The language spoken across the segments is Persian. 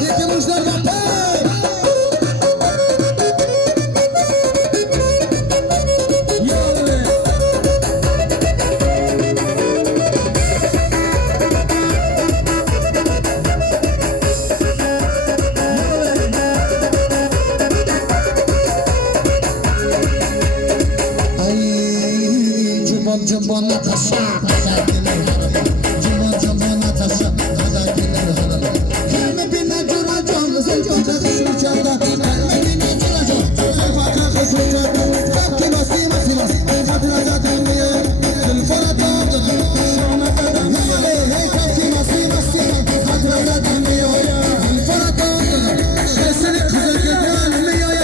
یکی مجدر بپه جبان نتاشا جبان جبان نتاشا کلمه بینه جورا جان زلفت خشم چرده کلمه بینه جورا جان زلفت خشم چرده خاکی ماستی ماستی ماستی خاطر زدم میه زلفت آب دادم شانه دادم میه هی خاکی ماستی ماستی خاطر زدم میه زلفت آب دادم شسنی کزر گدران میه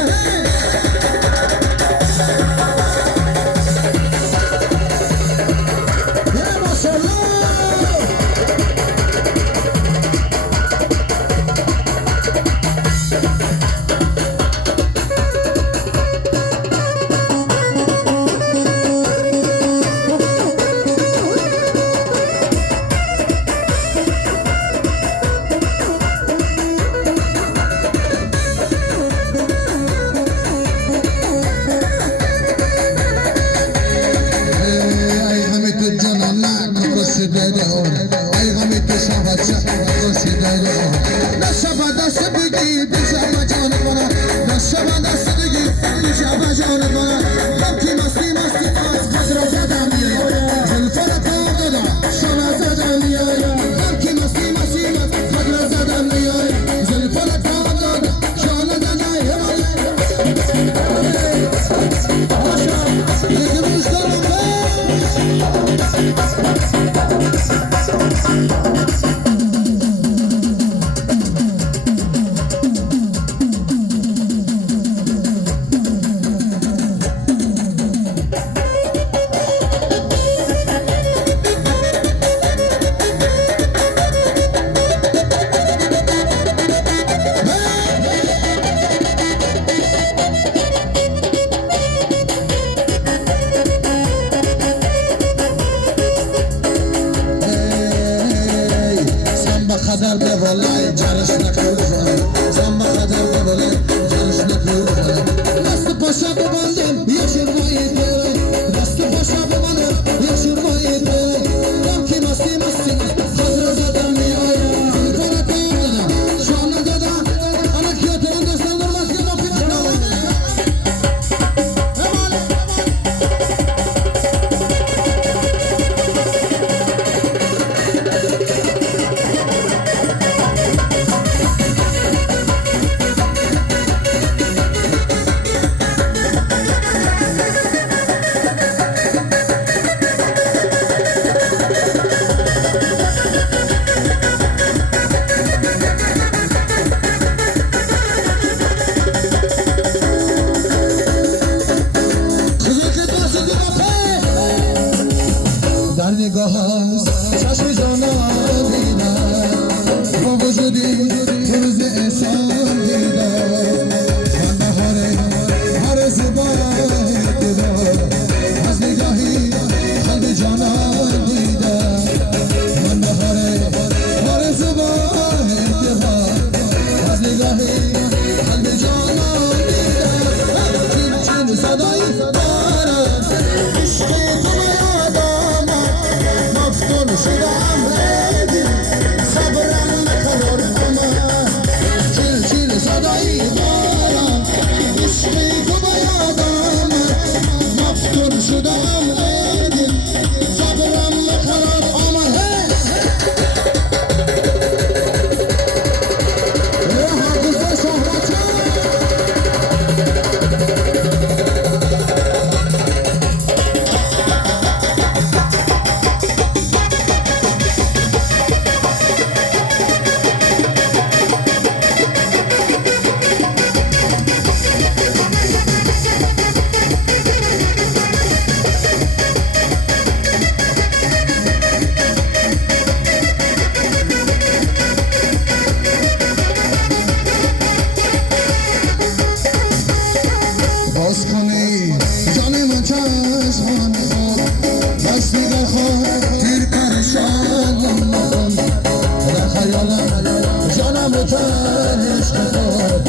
عشق خود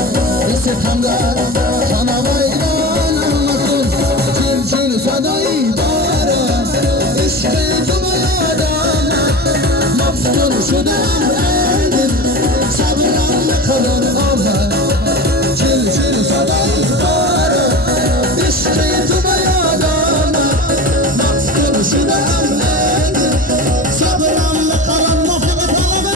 ستمگر خانه ویران مسون چون چون فدایی دارم عشق تو به یادم مفتون شدم صبرم به قرار آمد